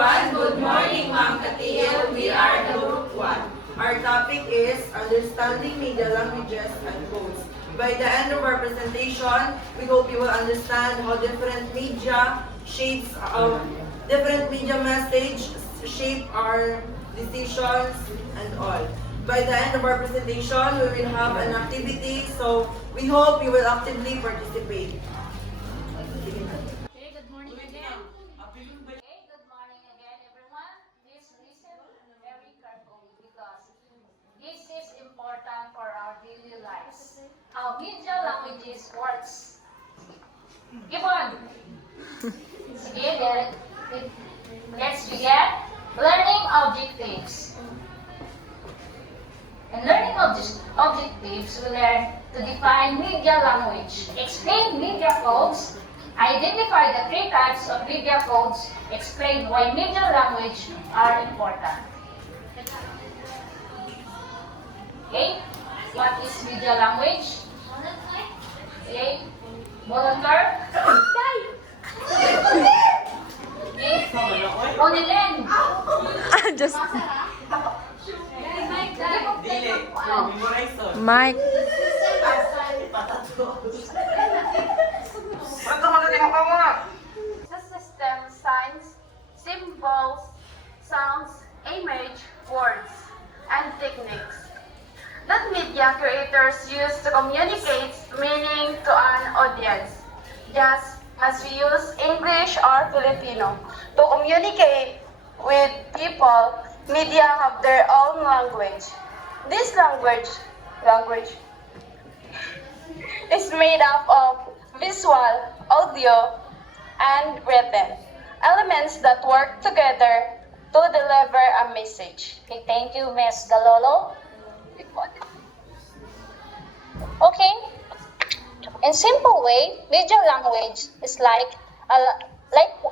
everyone. Good morning, Ma'am Katiel. We are the Group 1. Our topic is Understanding Media Languages and Codes. By the end of our presentation, we hope you will understand how different media shapes different media message shape our decisions and all. By the end of our presentation, we will have an activity, so we hope you will actively participate. Okay, good morning again. Okay, good morning again, everyone. Please listen very carefully because this is important for our daily lives. How media languages works. Gibbon. Sige, let's begin. Learning objectives. In learning objectives, we learn to define media language, explain media codes, identify the three types of media codes, explain why media language are important. Okay, what is media language? Okay, volunteer. Okay, Onilen. Just Mike. Mike. The system signs, symbols, sounds, image, words, and techniques that media creators use to communicate meaning to an audience, just as we use English or Filipino to communicate with people. Media have their own language. This language is made up of visual, audio, and written elements that work together to deliver a message. Okay, thank you, Ms. Galolo. Okay, in simple way, media language is like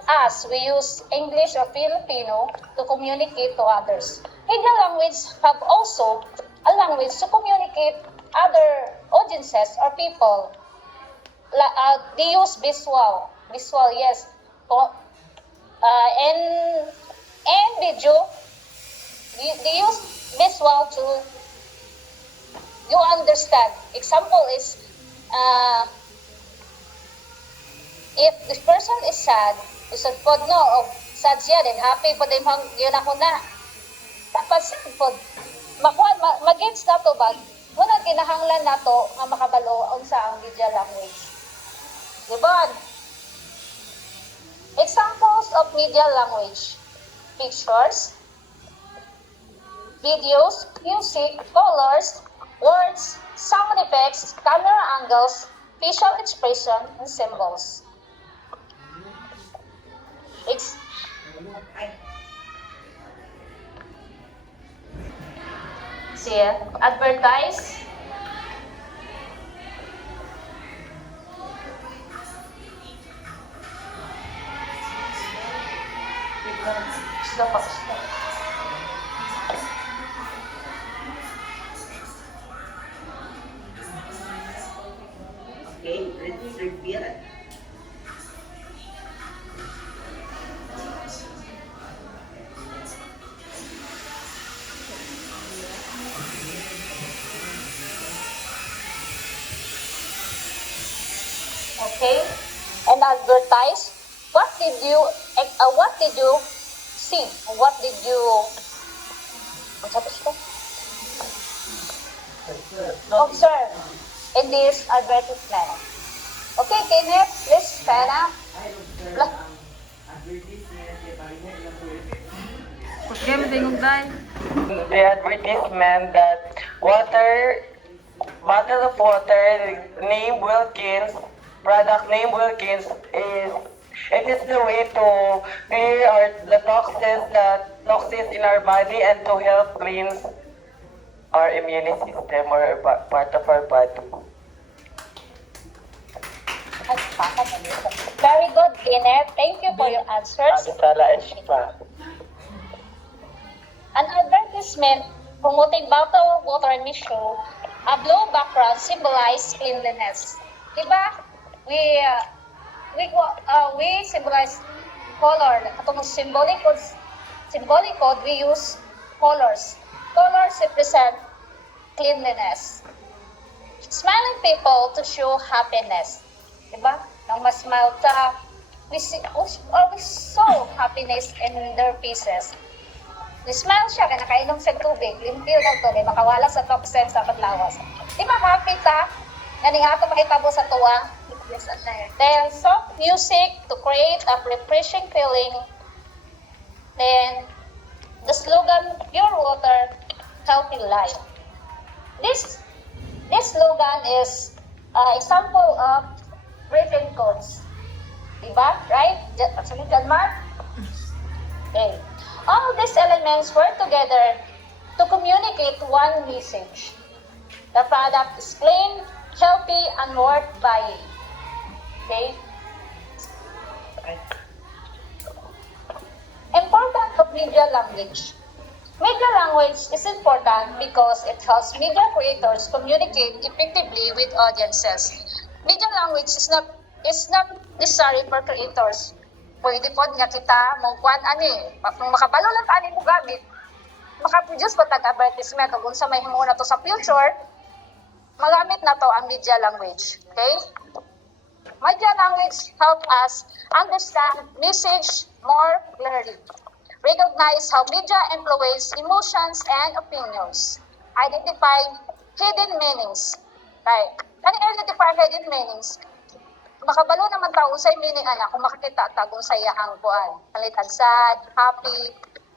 us, we use English or Filipino to communicate to others. Media language have also a language to communicate other audiences or people. They use visual, yes. And video, they use visual to you understand. Example is, if this person is sad, isod pod no, o sad siya, then happy po din yun ako na. Tapos sad pod, mag-gets na to ba? Muna kinahanglan na to nga makabalo unsa ang media language. Diba? Examples of media language: pictures, videos, music, colors, words, sound effects, camera angles, facial expression, and symbols. See, advertise. Okay, let's repeat it. Okay, and advertise. What did you see? What did you observe in this advertisement? Okay, Kenneth, please stand up. The advertisement that bottle of water, name Wilkins, product name Wilkins it is the way to clear the toxins in our body and to help cleanse our immune system or part of our body. Very good, Kenneth. Thank you for your answers. An advertisement promoting bottled water in Misho, a blue background symbolizes cleanliness. Diba? We symbolize color. Katong symbolic code, we use colors. Colors represent cleanliness. Smiling people to show happiness. Diba? Nang mas smile ka, we saw happiness in their faces. We smile siya, kaya nakainom siya tubig, limpyo daw to, may makawala sa toxins sa patlawas. Di ba happy ka? Ganing ato makitabo sa tuwa. Then soft music to create a refreshing feeling. Then the slogan, pure water, healthy life. This slogan is example of written codes. Diba? Right? Actually, Mark? Okay. All these elements work together to communicate one message. The product is clean, healthy, and worth buying. Okay? Importance of media language. Media language is important because it helps media creators communicate effectively with audiences. Media language is not necessary for creators. Pwede po nga kita mong makabalo lang tani mo gamit, makaproduce pa tag-advertisement o kung sa may himo na to sa future, magamit na to ang media language. Okay? Media language help us understand message more clearly. Recognize how media influence emotions and opinions. Identify hidden meanings. Right? Can you identify hidden meanings? Makabalo naman tao unsay meaning ana kung makakita ta kung sayahang kuan. Palitan sad, happy,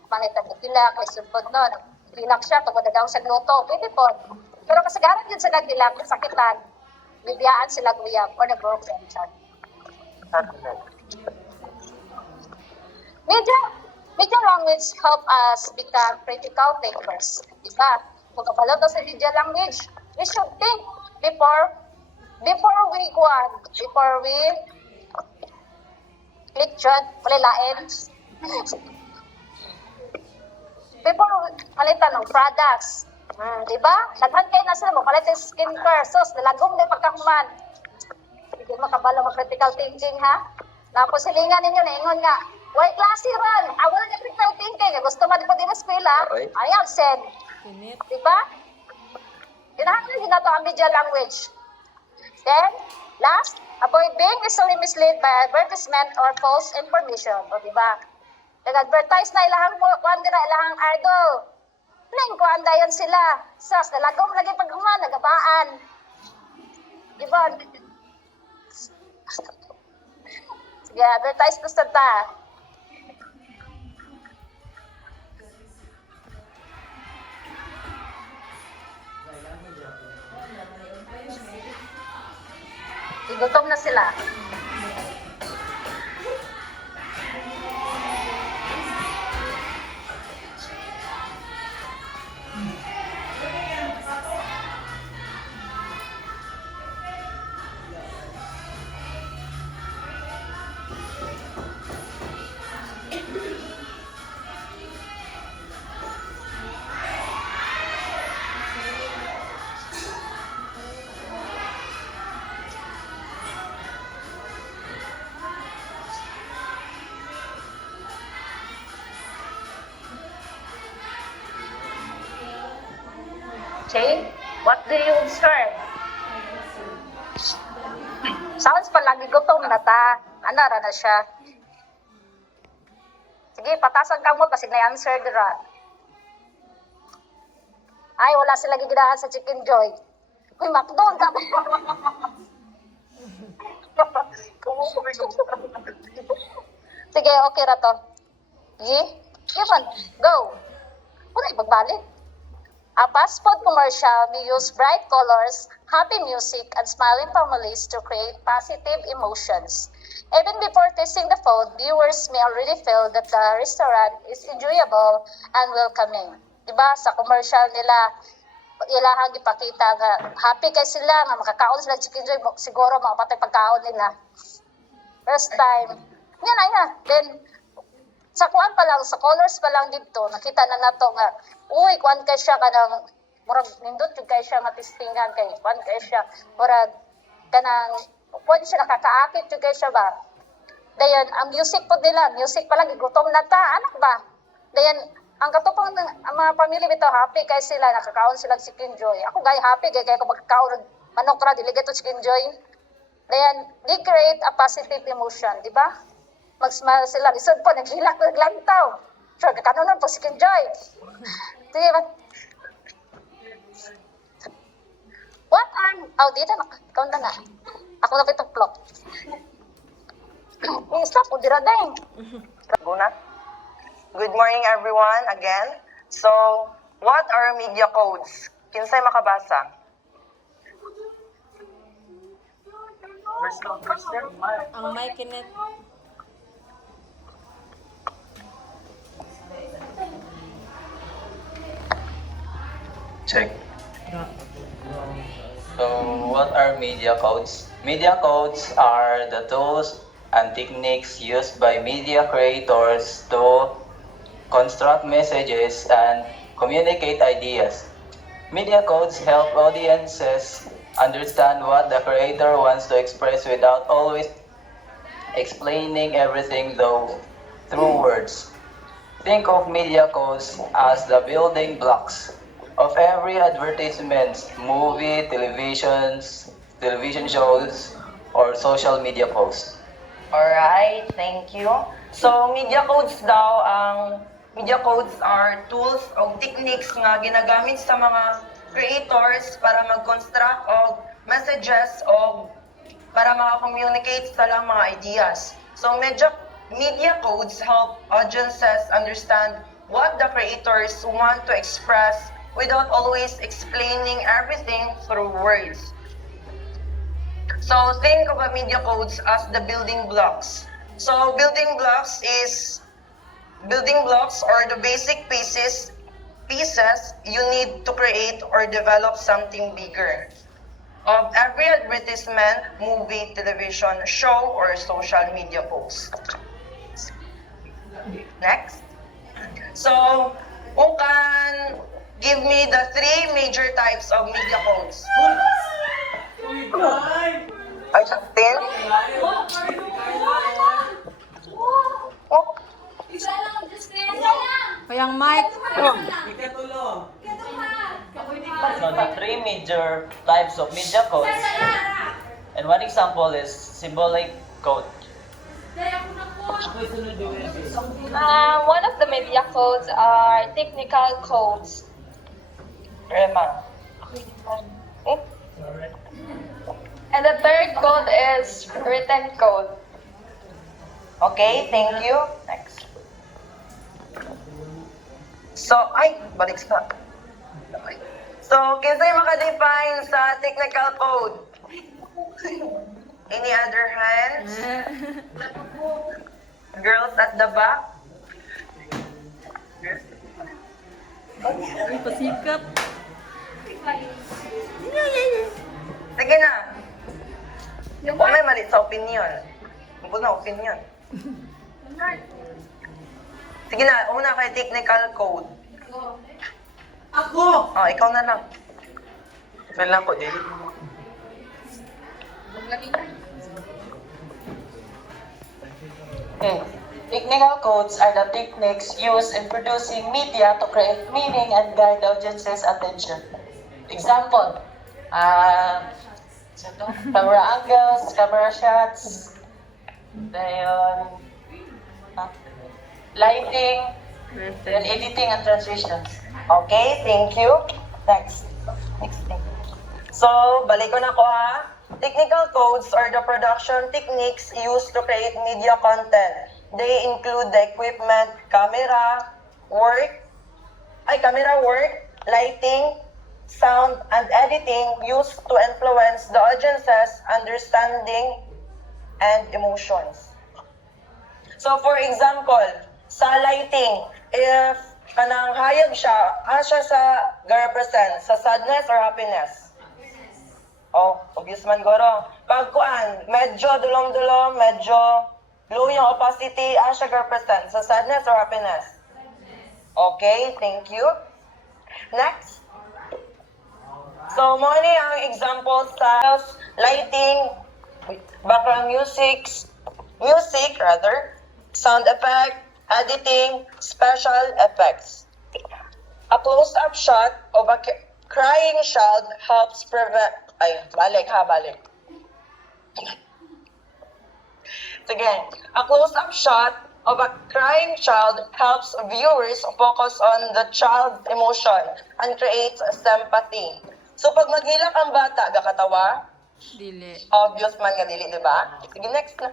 palitan kilak, kay sugod nun. Hilak siya tungod daw sa gluto. Pwede po. Pero kasagaran yun sa nagilak, sakitan, bibiyaan sila guyab or nag-broken siya. Media language help us become critical thinkers. Diba? Kung kabalo to sa media language, we should think before we click jud, palilain. Before palitan ng products. Diba? Daghan kayo na sila mo, palitan skincare, sos, nalagong na pagkakuman. Hindi makabalo mag-critical thinking, ha? Tapos silingan ninyo, naingon nga, why classy ron? Wala na critical thinking. Gusto man po din na eskwela, ay absent. Diba? Kinahanglan din na to ang media language. Then, last, avoid being easily misled by advertisement or false information. O, diba? Nag-advertise na ilahang kuwan dira, ilahang idol. Ning kuwan dayon sila. Sas, nalagom lagi paghuman, nagabaan. Diba? Sige, advertise ko sa ta. Gutom na sila. Okay? What do you observe? Sounds pa lagi gutom na ta. Ano na siya? Sige, patasan ka mo kasi na-answer dira. Ay, wala sila gigidaan sa Chicken Joy. Uy, McDonald ka. Sige, okay ra to. Given, go. Wala, magbalik. A fast food commercial may use bright colors, happy music, and smiling families to create positive emotions. Even before tasting the food, viewers may already feel that the restaurant is enjoyable and welcoming. Diba? Sa commercial nila, ilahang ipakita nga happy kay sila, nga makakaon sila Chicken Joy, siguro makapatay pagkaon nila. First time. Yan. Then, sa kuan pa lang, sa colors pa lang dito, nakita na nato nga, uy, kuan kay siya kanang, murag nindot yung kay siya matistingan kay, kuan kay siya, murag kanang, kuan siya nakakaakit yung kay siya ba? Dayon, ang music po nila, music pa lang, gutom na ta, anak ba? Dayon, ang katupang ang mga pamilya bitaw happy kay sila, nakakaon sila og chicken joy. Ako gay happy kay ko magkakaon og manok ra dili gato chicken joy. Dayon, they create a positive emotion, di ba? Mag-smile sila, isod po, naghilak, naglantaw. Sure, kakanunan po chicken joy. Di ba? What are, dito na, ikaw na. Ako na pitong plot. Stop, udira dahil. Guna. Good morning everyone again. So, what are media codes? Kinsay makabasa? Ang may kinet. Check. So, what are media codes? Media codes are the tools and techniques used by media creators to construct messages and communicate ideas. Media codes help audiences understand what the creator wants to express without always explaining everything though through words. Think of media codes as the building blocks of every advertisement, movie, television shows, or social media post. Alright, thank you. So, media codes daw, media codes are tools o techniques nga ginagamit sa mga creators para mag-construct og messages o para maka-communicate sa lang mga ideas. So, media codes help audiences understand what the creators want to express without always explaining everything through words. So think of media codes as the building blocks. So building blocks are the basic pieces you need to create or develop something bigger of every advertisement, movie, television show, or social media post. Next. So, who can give me the 3 major types of media codes? Ay, Justin? Oh, Kayang mic. So the 3 major types of media codes, and one example is symbolic code. One of the media codes are technical codes. Rema. And the third code is written code. Okay, thank you. Next. So, balik sa. Okay. So, kinsay maka-define sa technical code? Any other hands? Girls at the back? Pasikat. Sige na. Kung may mali sa opinion. Kung na opinion. Sige na, una kay technical code. Ako! Oh, ikaw na lang. Feel lang ko, David. Technical codes are the techniques used in producing media to create meaning and guide the audience's attention. Example, camera angles, camera shots, then lighting, then editing and transitions. Okay, thank you. Next. Next thing. So, balik ko na ko ha. Technical codes are the production techniques used to create media content. They include the equipment, camera work, lighting, sound, and editing used to influence the audience's understanding and emotions. So, for example, sa lighting, if kanang hayag siya, siya sa represent sa sadness or happiness? Oh, obvious man goro. Pag kuan, medyo dulong-dulong, medyo low yung opacity, siya represent sa sadness or happiness? Okay, thank you. Next. So, mo ni ang example sa lighting, background music, music rather, sound effect, editing, special effects. A close-up shot of a crying child helps prevent... Ay, balik. Sige, a close-up shot of a crying child helps viewers focus on the child's emotion and creates sympathy. So pag maghilak ang bata, gakatawa? Dili. Obvious man nga dili, di ba? Sige, next na.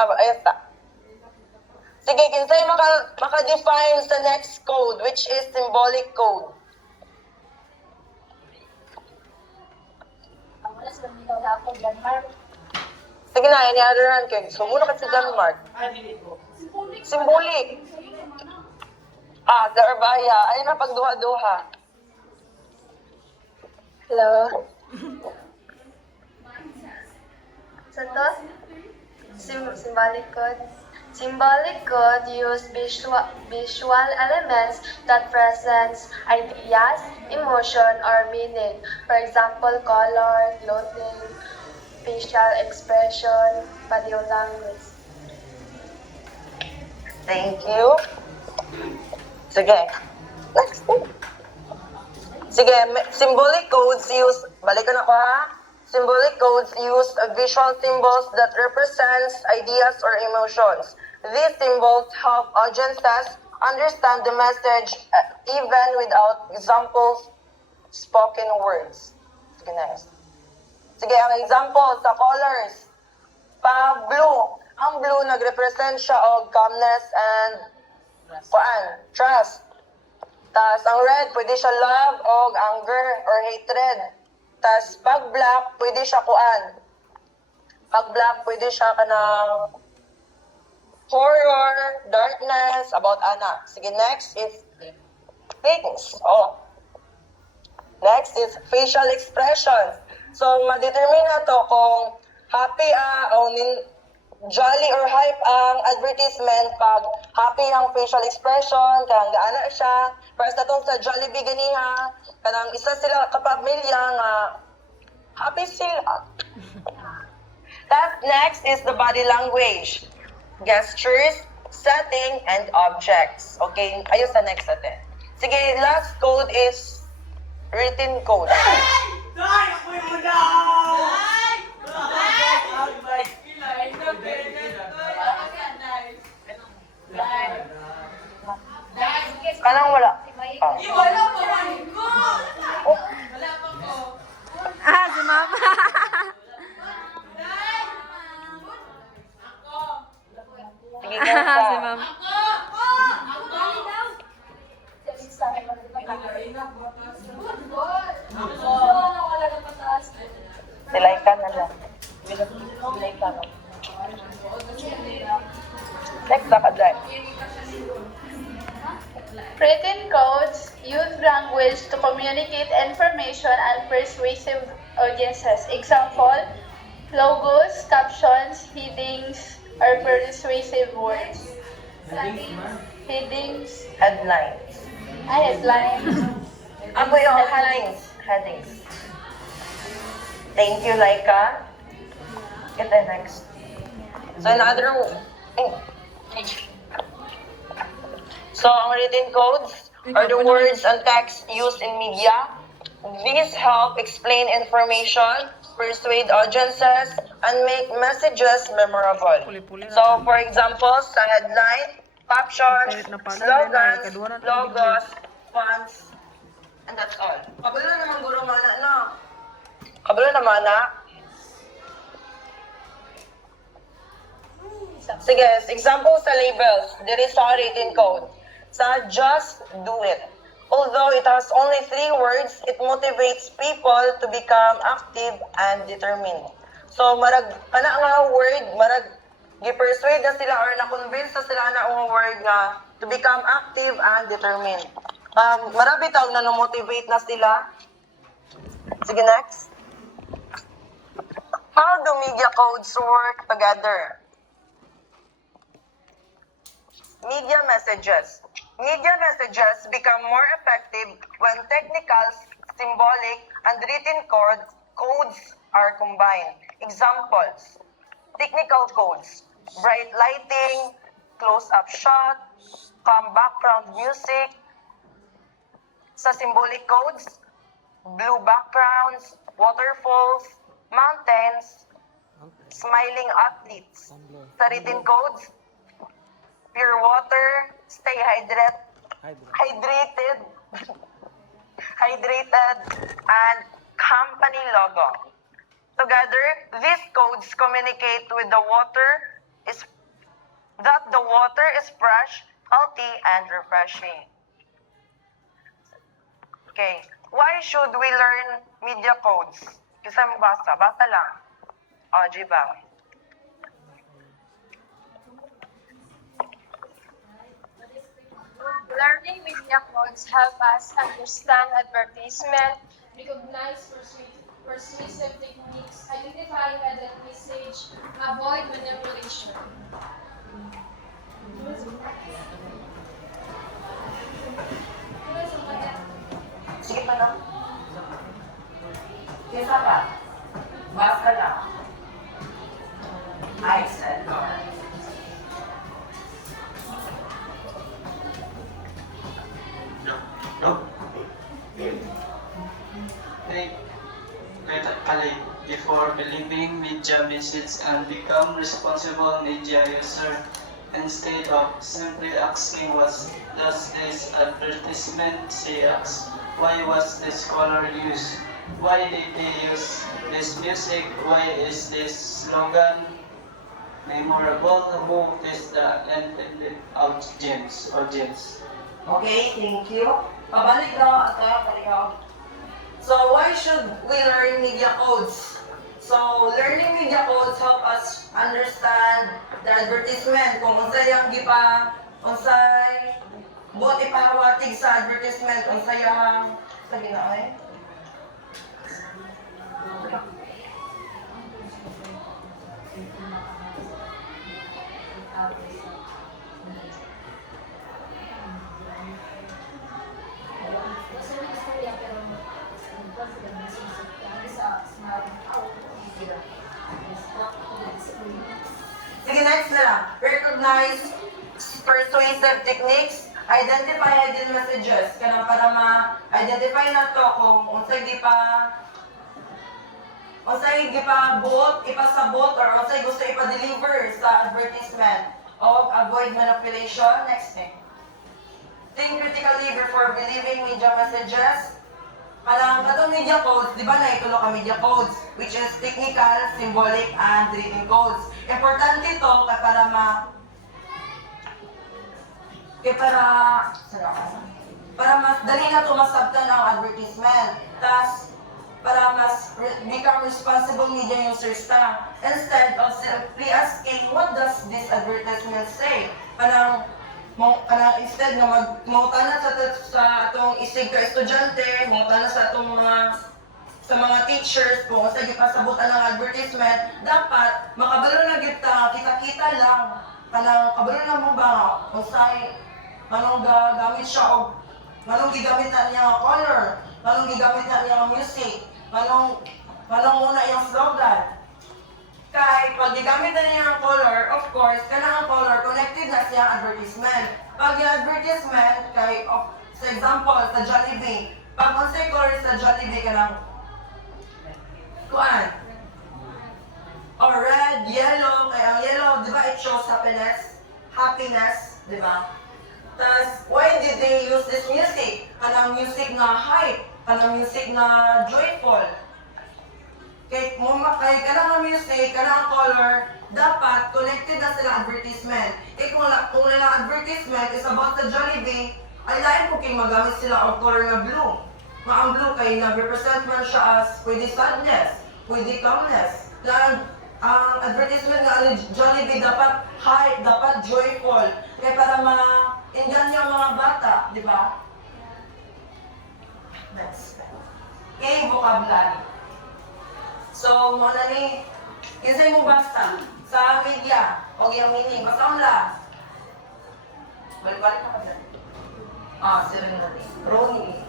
Ayos ta. Sige, kinsay maka-define sa next code, which is symbolic code. Sige na, iniadaran kayo. So, muna ka sa Denmark. Symbolic. The Urbaya. Ayun na, pagduha-duha. Hello. Symbolic code. Symbolic code use visual elements that presents ideas, emotion, or meaning. For example, color, clothing, facial expression, body language. Thank you. Sige. Next. Sige, symbolic codes use, balikan ako ha. Symbolic codes use visual symbols that represents ideas or emotions. These symbols help audiences understand the message even without examples, spoken words. Sige, next. Sige, ang example sa colors. Blue. Ang blue nagrepresent siya og calmness and trust. Tas ang red, pwede siya love o anger or hatred. Tas pag black, pwede siya Pag black, pwede siya kanang horror, darkness, about anak. Sige, next is things. Next is facial expressions. So, ma-determine na to kung happy jolly or hype ang advertisement pag happy ang facial expression, kanang gaana siya. First na sa Jollibee ganiha, kanang isa sila kapamilya nga happy sila. That next is the body language, gestures, setting, and objects. Okay, ayos sa next natin. Sige, last code is written code. Kanang wala. Si Mama. Sige, Si ganda. Mama. Silaikan na lang. Next na ka dyan. Written codes use language to communicate information and persuasive audiences. Example, logos, captions, headings, or persuasive words. Headings. Headlines. Headlines. Ako yung headings. Thank you, Laika. Get the next. So, So, ang written codes are the words and text used in media. These help explain information, persuade audiences, and make messages memorable. So, for example, sa headline, captions, slogans, logos, fonts, and that's all. Kabalo naman guro mana na. Kabalo naman na. Sige, example sa labels. There is a written code. Sa just do it. Although it has only 3 words, it motivates people to become active and determined. So, kana nga word, gi-persuade na sila or na-convince na sila na ang word nga to become active and determined. Marami tawag na motivate na sila. Sige, next. How do media codes work together? Media messages. Media messages become more effective when technical, symbolic, and written codes are combined. Examples. technical codes. Bright lighting, close-up shot, calm background music. Sa symbolic codes, blue backgrounds, waterfalls, mountains, smiling athletes. Sa written codes, pure water, stay hydrated, and company logo. Together, these codes communicate with the water that the water is fresh, healthy, and refreshing. Okay, why should we learn media codes? Kasi mo basa lang. O, Jibang. Learning media codes help us understand advertisement, recognize persuasive techniques, identify hidden message, avoid manipulation. Sige pa lang. Isa pa. Basta lang. I said no. Critically before believing media message and become responsible media user instead of simply asking what does this advertisement say, ask why was this color used, why did they use this music, why is this slogan memorable, who is the intended audience. Okay, thank you. Pabalik daw at balik. So why should we learn media codes? So learning media codes help us understand the advertisement kung unsay ang unsay buot ipahawatig sa advertisement unsay ang sa ginaoy. Sige, next na lang. Recognize persuasive techniques, identify hidden messages. Kanang para ma-identify na to kung unsay buot, ipasabot, or unsay gusto ipa-deliver sa advertisement. O avoid manipulation. Next thing. Think critically before believing media messages. Parang katong media codes, di ba naitulo ka media codes, which is technical, symbolic, and written codes. Importante ito para mas dali na ito masabtan ng advertisement. Tas, para mas become responsible media users ta. Instead of simply asking, what does this advertisement say? Instead na mautanan sa atong isig ka estudyante, mautanan sa atong mga teachers kung sa gipasabutan ng advertisement, dapat makabalo na kita lang. Kabalo na mo ba unsay manong gagamit siya og manong gigamit na niya color, manong gigamit na niya music, manong muna yung slogan. Kay pag gigamit na niya ang color, of course, kanang color connected na siya ang advertisement. Pag yung advertisement, sa example, sa Jollibee, pag unsay color sa Jollibee kanang kuan, or red, yellow, kaya ang yellow, di ba, it shows happiness, di ba? Tas, why did they use this music? Kanang music na hype, kanang music na joyful. Kaya kanang music, kanang color, dapat connected na sila advertisement. Kung nilang advertisement is about sa Jollibee, ay lain po kay magamit sila ang color na blue. Ang blue kay nag-represent man siya as pwede sadness, pwede calmness. Ang advertisement na Jollibee dapat hype, dapat joyful. Kaya para ma-enggan yung mga bata, di ba? Next. Okay, vocabulary. So, muna ni, kinsay mo basta sa media, o yung meaning, basta lang. Balik-balik na ka dyan. Sila na natin. Ronnie.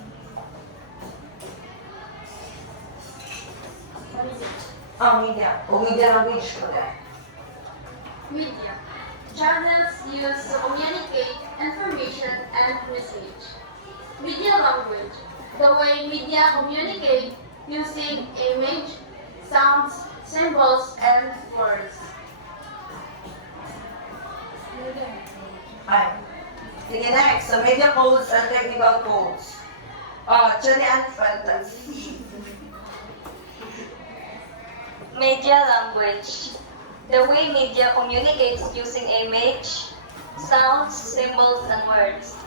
Media. O media language ko dyan. Media. Channels used to communicate information and message. Media language. The way media communicate using image, sounds, symbols, and words. Hi. Sige, next. So, media codes and technical codes. Jenny and Fantasy. Media language. The way media communicates using image, sounds, symbols, and words.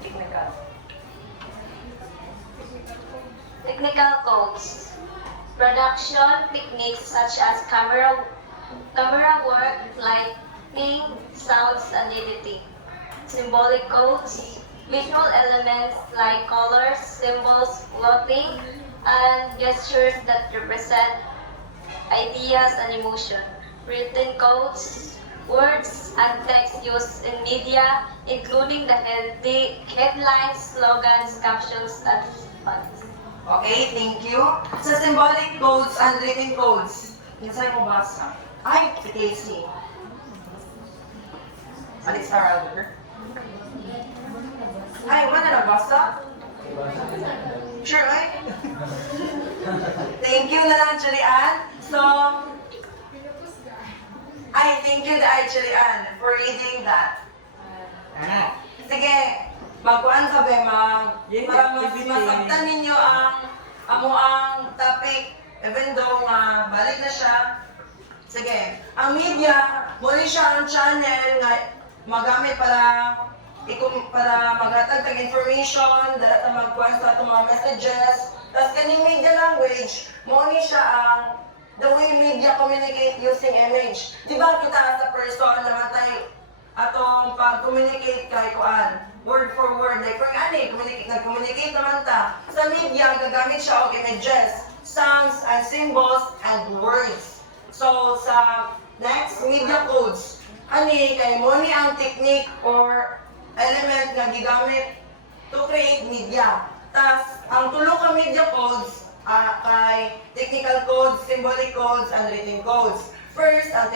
Technical. Technical codes. Production techniques such as camera work, lighting, sounds, and editing. Symbolic codes. Visual elements like colors, symbols, clothing, and gestures that represent ideas and emotion. Written codes, words and text used in media, including the headlines, slogans, captions, and fonts. Okay, thank you. Sa symbolic codes and written codes, minsan mo basa. Ay, si Casey. Alis Haralder. Ay, wala na basa? Sure, ay? Thank you na lang, Julian. So, thank you, Julian, for reading that. Sige, magkuhan ka ba, para masaktan ninyo ang topic, even though balik na siya. Sige, ang media, muli siya ang channel nga magamit para maghatag tag information, dala ta magkuhan sa itong mga messages. Tapos kaning media language, muli siya ang the way media communicate using image. Di ba kita sa person naman tayo atong pag-communicate kay kuan, word for word, like for nag-communicate naman ta. Sa media, gagamit siya og images, sounds, and symbols, and words. So, sa next, media codes. Ani, kay mo ni ang technique or element nga gigamit to create media. Tas, ang tulo ka media codes, kay technical codes, symbolic codes, and written codes. First, ang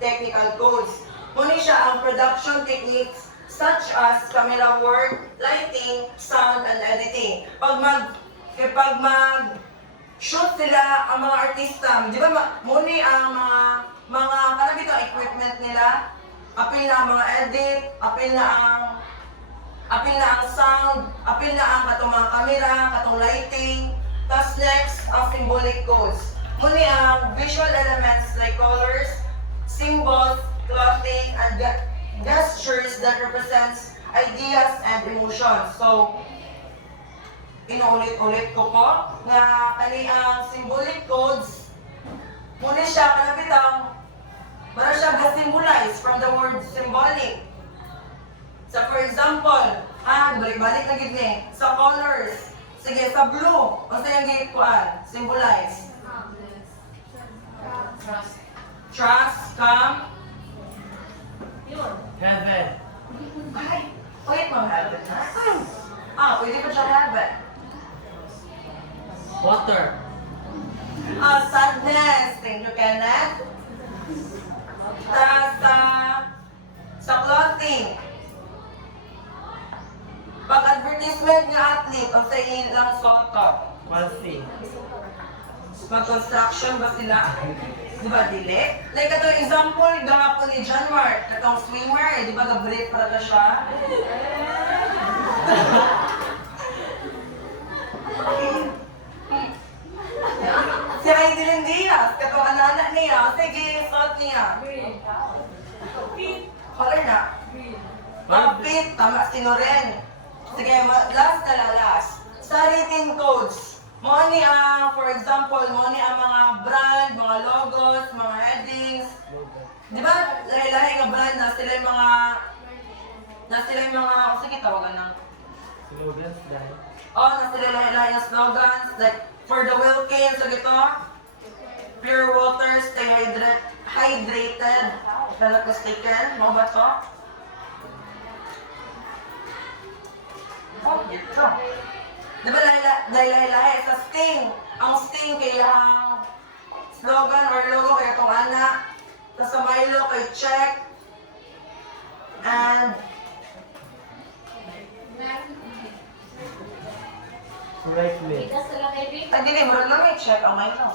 technical codes. Muna siya ang production techniques such as camera work, lighting, sound, and editing. Pag mag-shoot sila ang mga artista, di ba muna ang mga parang ito equipment nila, apil na ang mga edit, apil na ang sound, apil na ang katong mga camera, katong lighting. Tapos next, ang symbolic codes. Muna ang visual elements like colors, symbols, clothing, and gestures that represents ideas and emotions. So, inuulit-ulit ko po na kani ang symbolic codes, muna siya kanabitang, para siya ga-symbolize from the word symbolic. So, for example, balik-balik na gid ni, sa colors. Sige, sa blue, o sa yung gate kuan, symbolize. Trust, calm. Heaven. Ay, wait mo, heaven na. Pwede pa siya heaven. Water. Sadness. Thank you, Kenneth. Sa clothing. Pag-advertisement ng athlete o sa ilang soto. Wealthy. Mag-construction ba sila? Di ba, dili? Like, ito example, gahapon ni John Mark, itong swimmer, di ba, ga-break para na siya? Si Heidelin Diaz, katong anak niya, sige, suot niya. Color na. Pit, tama, sinoren. Sige, last na last. Sa written codes, mo ni for example, mo ni ang mga brand, mga logos, mga headings. Di ba, lahi-lahi nga brand na sila yung mga, sige, tawagan ng. Slogans dahil. Na sila lahi-lahi nga slogans, like, for the Wilkins, so ito, pure water, stay hydrated. Dalat ko sticker, mo ba to? Ito. Di ba lahi-lahi sa Sting? Ang Sting kaya ang slogan or logo kaya itong anak. tas sa Milo kay check, and Correctly. dili mo lang may check ang Milo.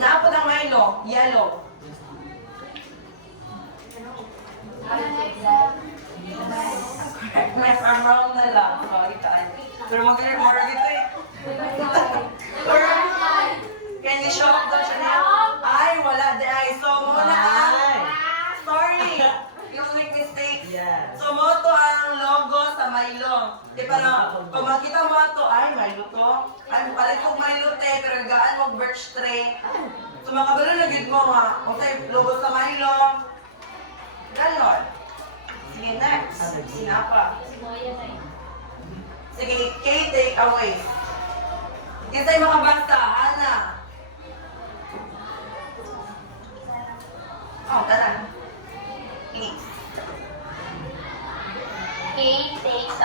Naapod ang Milo, yellow. Correctness ang wrong na lang. Sorry, taan. Pero magaling mo rin ito eh. Can you show up doon siya na? Ay, wala di ay. So, muna ang... Sorry. Yung make mistake. So, mo to ang logo sa Milo. Di parang, kung makita mo to, ay, Milo to. Ay, palit kong Milo te, pero gaan mo birch tray. So, makabalo na gid mo nga. Kung sa'yo, logo sa Milo. Ganon. Sige, next. Sinapa. Sige, K, take away. Kisa'y makabasa, Hana. Oh, tara. Please. K takes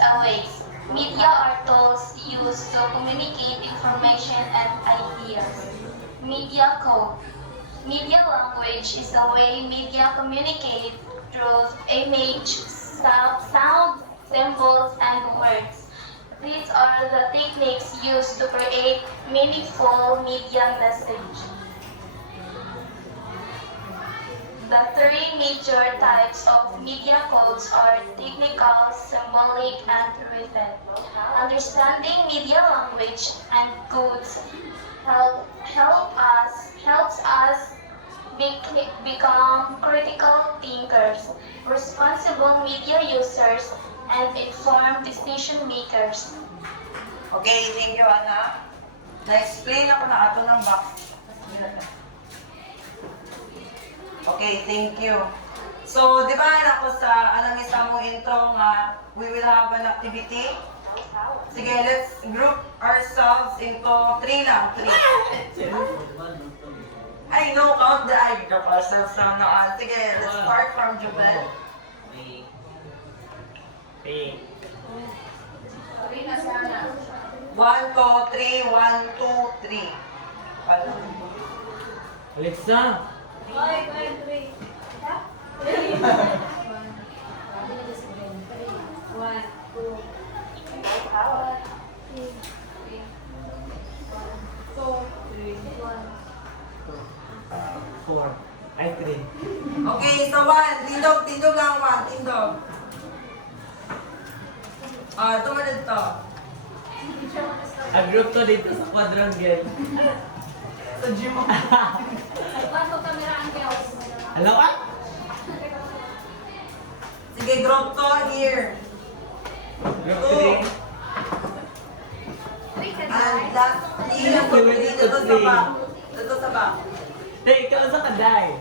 away. Media are tools used to communicate information and ideas. Media code. Media language is a way media communicate through image, sound, symbols, and words. These are the techniques used to create meaningful media message. The three major types of media codes are technical, symbolic, and written. Understanding media language and codes helps us become critical thinkers, responsible media users, and informed decision makers. Okay, thank you, Ana. Na-explain ako na ato ng box. Okay, thank you. So, di ba ako sa alam isa mong intro nga, we will have an activity. Sige, let's group ourselves into 3 lang. 3. I know, count the I group ourselves lang na. Sige, let's start from Jubel. 1, 2, 3, 1, 2, 3. Alexa. Four. Ice cream. Okay, so 1. Tindog lang 1. Tindog. Tumunod to. A-group to dito sa quadrangle. Sa gym mo. Hello ka? Sige, group to here. Group 2. And lastly, dito sa back. Dito sa back. Hey, ikaw sa kaday.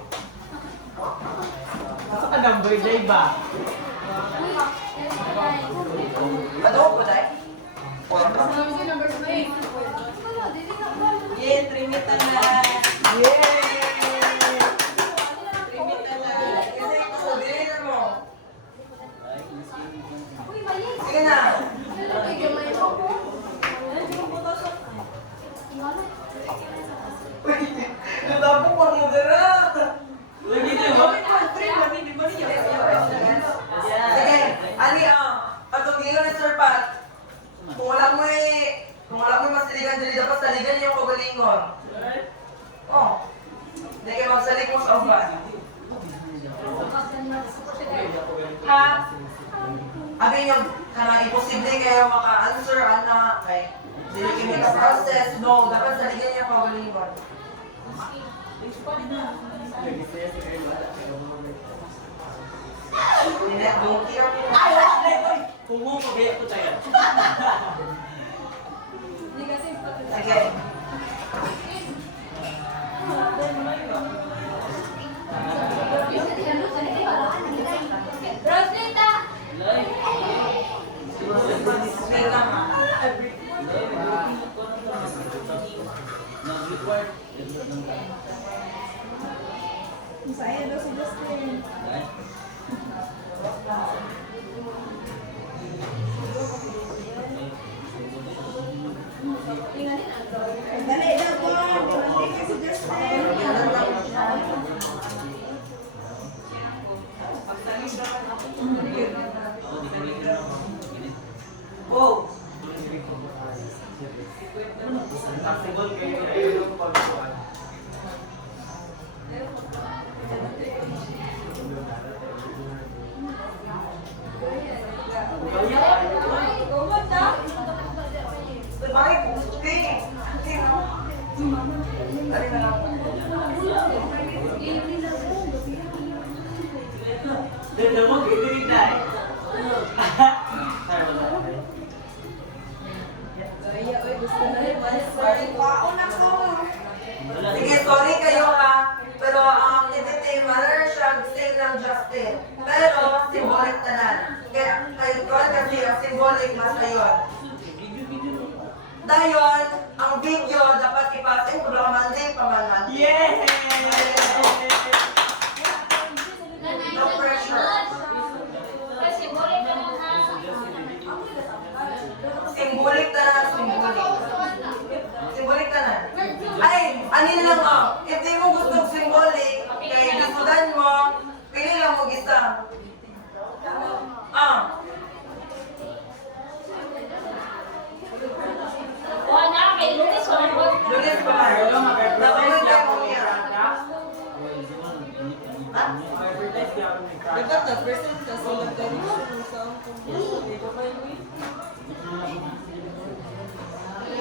Sa kadamboy, day ba? Ano ko dahil? Yay, trimita na! Yay! Trimita na! Kasi ito, bilhin mo. Sige na! Natapok pa mo dara! Sige, ani patugilo ni Sir Pat. Kung wala mo masiligan dili dapat saligan niyo kagalingon. Oh. Hindi kayo magsalig mo sa uban. Ha? Abi niyo kanang imposible kayo maka-answer ana kay dili kami ka process. No, dapat saligan niyo kagalingon. Hindi, don't hear me. Pumo ko gaya ko tayo. Sige. Wait lang ha. Saya daw si Justin. Dali daw po. Dumating na si Justin. Oh! Paon ako. Sige, sorry kayo ha. Pero ang activity, matter siya, same lang Justin. Pero, symbolic tanan. Kaya, kayo ko kasi ang symbolic mas ayon. Dayon, ang video dapat ipasin kung baka Monday pa man Monday. Yay! No pressure. Symbolic tanan, symbolic. Symbolic tanan. Ay, ano na lang oh. If di mo gusto symbolic, kaya gisudan mo, pili lang mo gisa. Ah. Lunes pa man. Nakulit ka mo niya. Dapat na-present ka sa mag-direction sa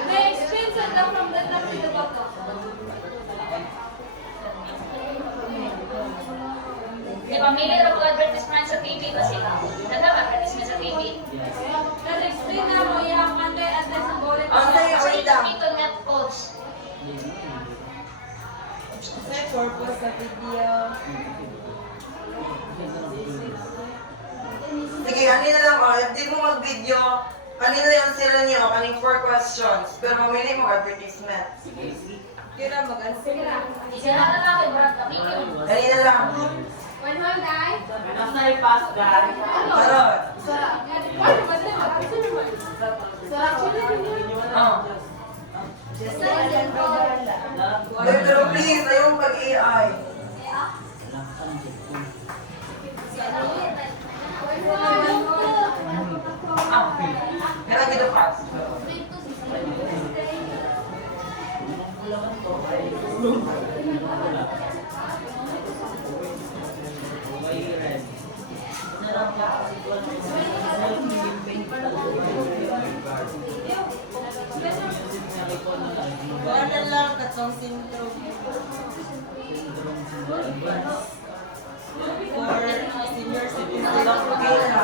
Next, screenshot lang from the top to the bottom. Di ba, may nila mag-advertisement sa TV ba sila? Nag-advertisement sa TV. Na-explain na mo yung Monday at the symbolic. Ang sa'yo, So, wait yung lang. dito net codes. sa purpose sa video. Sige, ano na lang oh. If di mo mag-video, kanina yung sila niyo, kaning 4 questions. Pero mamili mo advertisement. Kira mag-answer. Isa na lang natin, Brad. Kapigil. Kanina lang. When one night, Karon. Oh. Pero please, ayong pag-AI. Meron dito fast. Wala lang katong syndrome. For senior citizen. Okay na.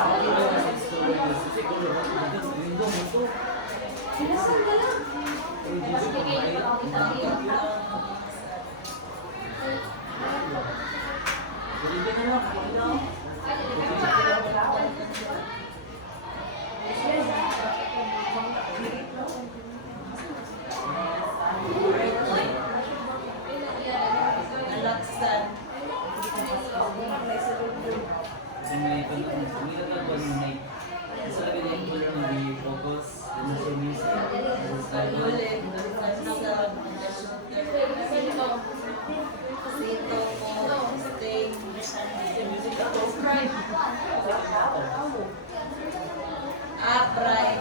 Nalaksan. Ulit. Nalaksan. Sito mo. Stay. Upright.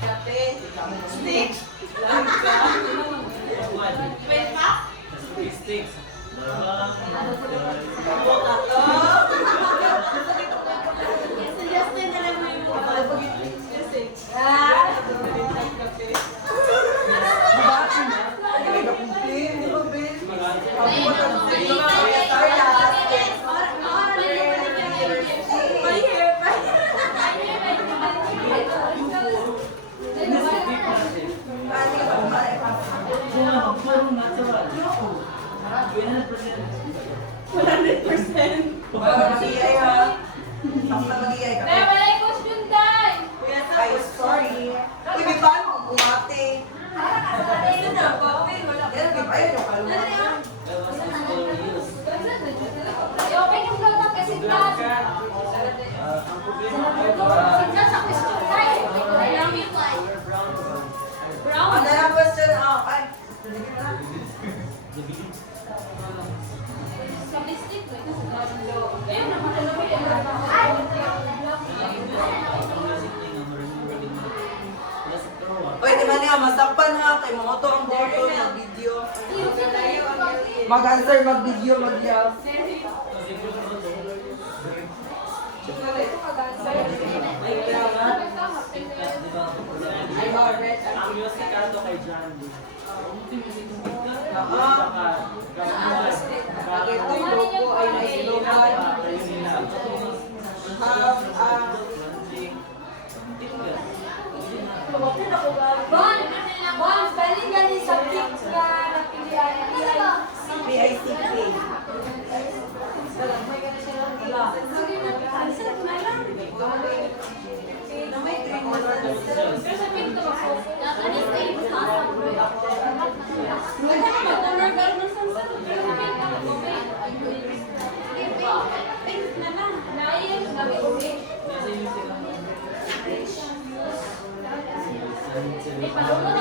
Stick. Mag-iay ha. Tapos na mag-iay ka. Ay, sorry. Uy, di ba mo bumati? Yan, di ba yun yung kalungan? Ano yung question? Ay, Uy, di ba niya, masakpan ha, kay mga to ang boto, mag-video. Mag-answer, mag-video, mag-yap. Ito yung logo ay nailogan. PICK. Palunod